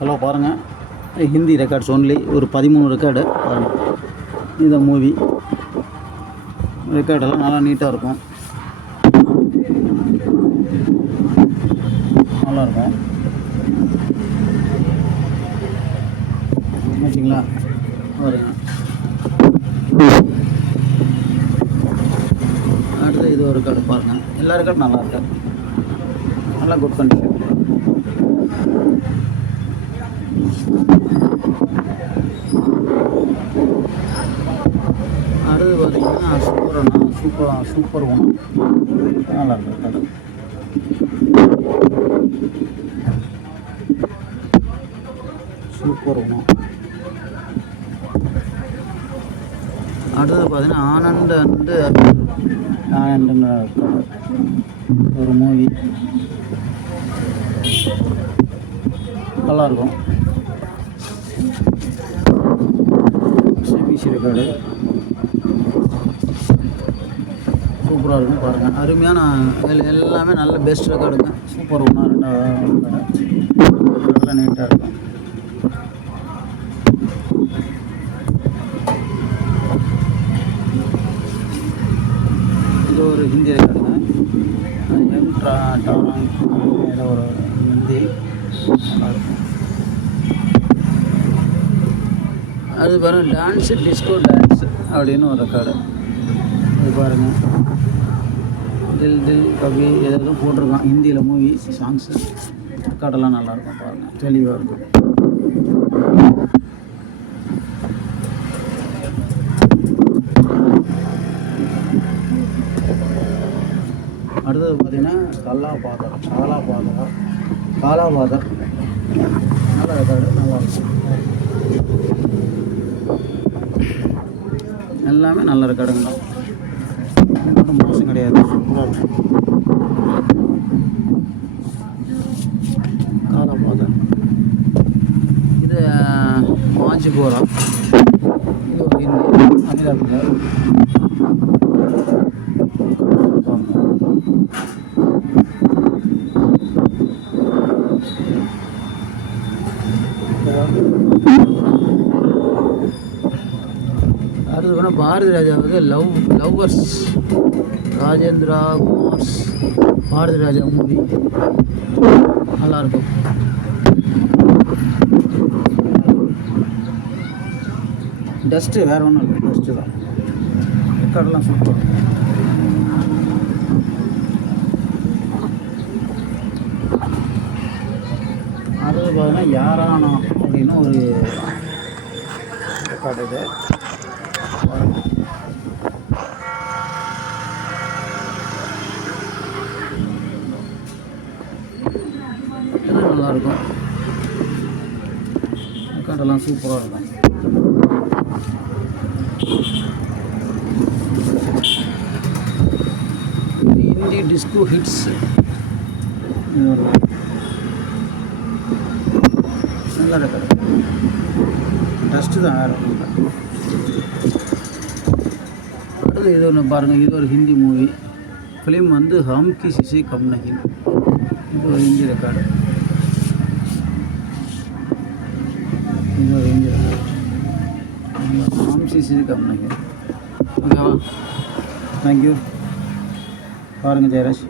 Hello பாருங்கள், Hindi records only. ஒரு 13 record பாருங்கள். இந்த மூவி ரெக்கார்டெல்லாம் நல்லா நீட்டாக இருக்கும், நல்லாயிருக்கும். வச்சிங்களா பாருங்க. அடுத்து இது ஒரு ரெக்கார்டு பாருங்கள். எல்லா ரெக்கார்டும் நல்லா இருக்கு, நல்லா குட் கண்டிஷன். அடுத்து பார்த்தீங்கன்னா சூப்பர் ஒன்று நல்லா இருக்கு கடை. சூப்பர் ஒன்று. அடுத்தது பார்த்தீங்கன்னா ஆனந்துன்னு ஒரு மூவி நல்லாயிருக்கும். சிபிசி ரெக்கார்டு சூப்பராக இருக்கும் பாருங்கள். அருமையான எல்லாமே நல்ல பெஸ்ட் ரெக்கார்டுங்க. சூப்பர் ஒன்றா 2வது கடை நல்லா நீட்டாக இருக்கும். இது ஒரு ஹிந்தி ரெக்கார்டுங்க. ஏதோ ஒரு ஹிந்தி நல்லாயிருக்கும். அது பாருங்கள், டான்ஸு டிஸ்கோ டான்ஸு அப்படின்னு ஒரு ரெக்கார்டு. இது பாருங்கள், தில் தில் கபி எதுவும் போட்டிருக்கான் ஹிந்தியில் மூவி சாங்ஸு. ரெக்கார்டெல்லாம் நல்லாயிருக்கும் பாருங்கள், தெளிவாக இருக்கும். அடுத்தது பார்த்திங்கன்னா காலாபாதர் நல்ல ரெக்கார்டு, நல்லாயிருக்கும். எல்லாமே நல்ல ரெக்கார்டுங்க தான், ஒன்றும் மோசம் கிடையாது, சூப்பராக இருக்கும். காலாபாதர் இது மாஞ்சிபோரா, இது ஒரு ஹிந்தி அமிதாபுங்க. அடுத்து வேணால் பாரதி ராஜா வந்து லவ்வர்ஸ் ராஜேந்திரா குமார்ஸ் பாரதி ராஜா மூவி நல்லாயிருக்கும். டஸ்ட்டு வேறு ஒன்றும் இல்லை, டஸ்ட்டு தான். ரெக்கார்டெல்லாம் சூப்பர். அடுத்து பார்த்தீங்கன்னா யாரானா அப்படின்னு ஒரு ரெக்கார்டு. இது நல்லாயிருக்கும், ரெக்கார்டெல்லாம் சூப்பராக இருக்கும். ஹிந்தி டிஸ்கோ ஹிட்ஸ் நல்ல ரெக்கார்டு. டஸ்ட்டு தான் வேறு ஒன்றும் இல்லை. அடுத்து இது ஒன்று பாருங்கள், இது ஒரு ஹிந்தி மூவி ஃபிலிம் வந்து ஹம் கி சிசி கம் நஹி. இது ஒரு ஹிந்தி ரெக்கார்டு. இது ஒரு ஹிந்தி ரெக்கார்டு, ஹம் சிசி கம் நஹி. ஓகேவா? தேங்க்யூ. பாருங்கள் ஜெயராஜ்.